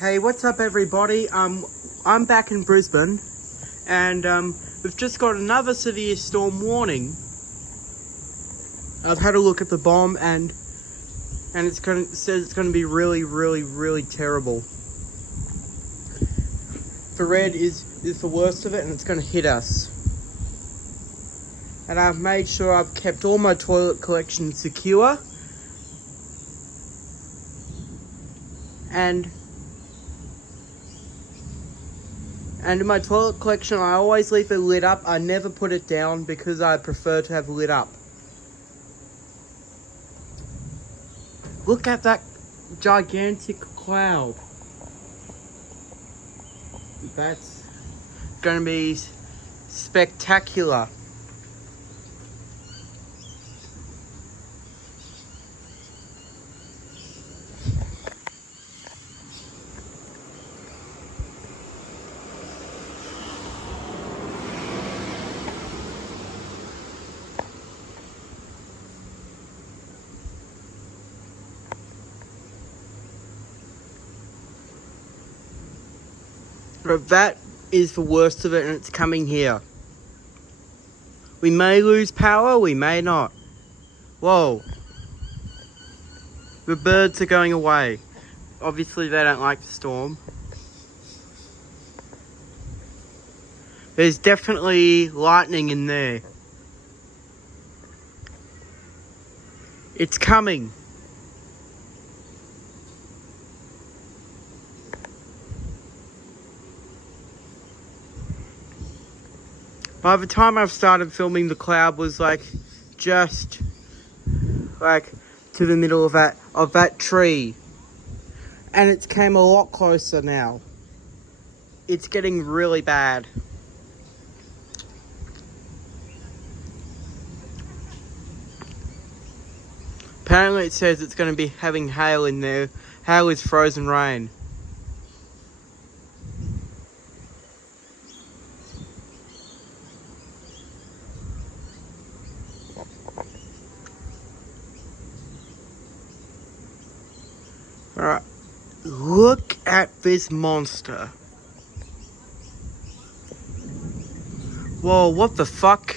Hey, what's up everybody? I'm back in Brisbane and we've just got another severe storm warning. I've had a look at the bomb and it says it's gonna be really terrible. The red is the worst of it and it's gonna hit us. And I've made sure I've kept all my toilet collection secure. And in my toilet collection, I always leave it lit up. I never put it down because I prefer to have it lit up. Look at that gigantic cloud. That's going to be spectacular. But that is the worst of it and it's coming here. We may lose power, we may not. Whoa. The birds are going away. Obviously they don't like the storm. There's definitely lightning in there. It's coming. By the time I've started filming, the cloud was just to the middle of that tree. And it's came a lot closer now. It's getting really bad. Apparently it says it's going to be having hail in there. Hail is frozen rain. Alright, look at this monster. Whoa, what the fuck?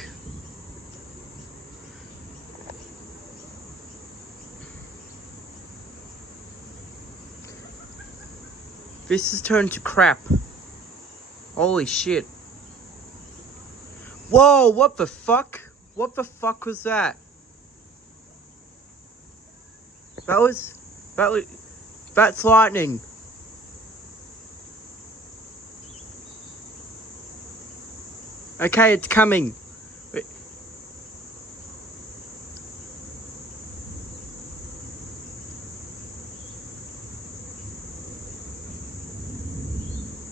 This has turned to crap. Holy shit. Whoa, what the fuck? What the fuck was that? That's lightning. Okay, it's coming.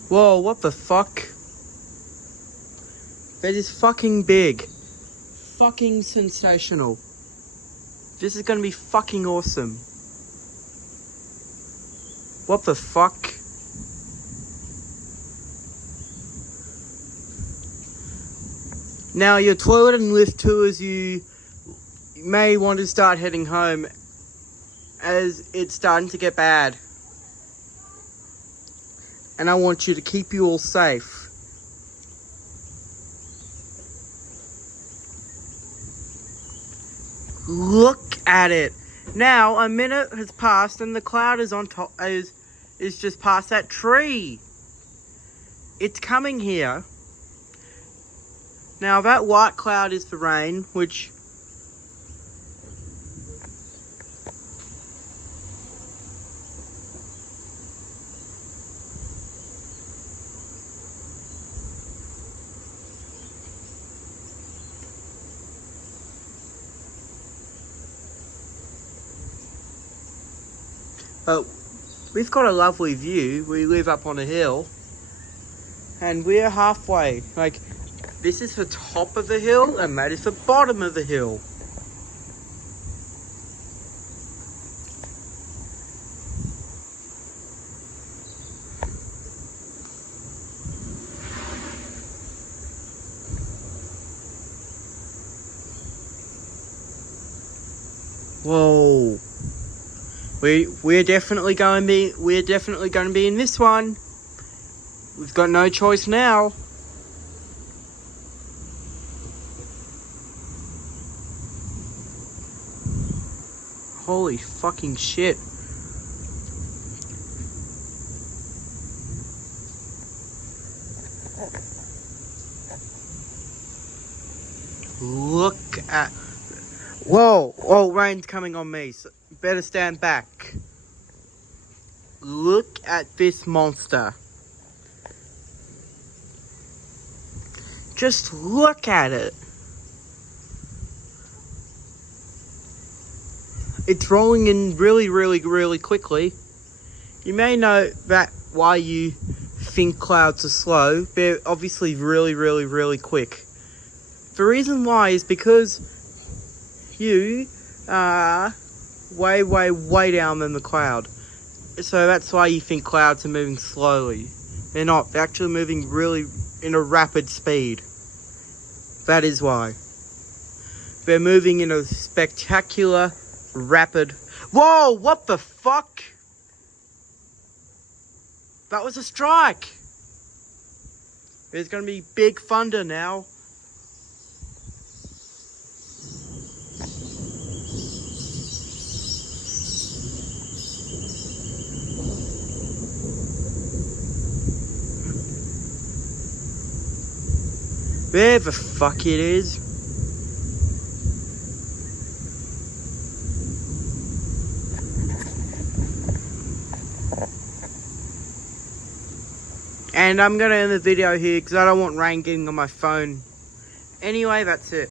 Whoa, what the fuck? That is fucking big. Fucking sensational. This is gonna be fucking awesome. What the fuck? Now your toilet and lift tours, you may want to start heading home as it's starting to get bad. And I want you to keep you all safe. Look at it. Now a minute has passed and the cloud is on top, is just past that tree. It's coming here. Now that white cloud is the rain, which we've got a lovely view. We live up on a hill and we're halfway. This is the top of the hill and that is the bottom of the hill. Whoa. We're definitely going to be in this one. We've got no choice now. Holy fucking shit. Look at... Whoa! Oh, rain's coming on me. So better stand back. Look at this monster. Just look at it. It's rolling in really, really, really quickly. You may know that why you think clouds are slow. They're obviously really, really, really quick. The reason why is because you are way, way, way down than the cloud. So that's why you think clouds are moving slowly. They're not. They're actually moving really in a rapid speed. That is why. They're moving in a spectacular, rapid... Whoa! What the fuck? That was a strike! There's gonna be big thunder now. There the fuck it is. And I'm gonna end the video here because I don't want rain getting on my phone. Anyway, that's it.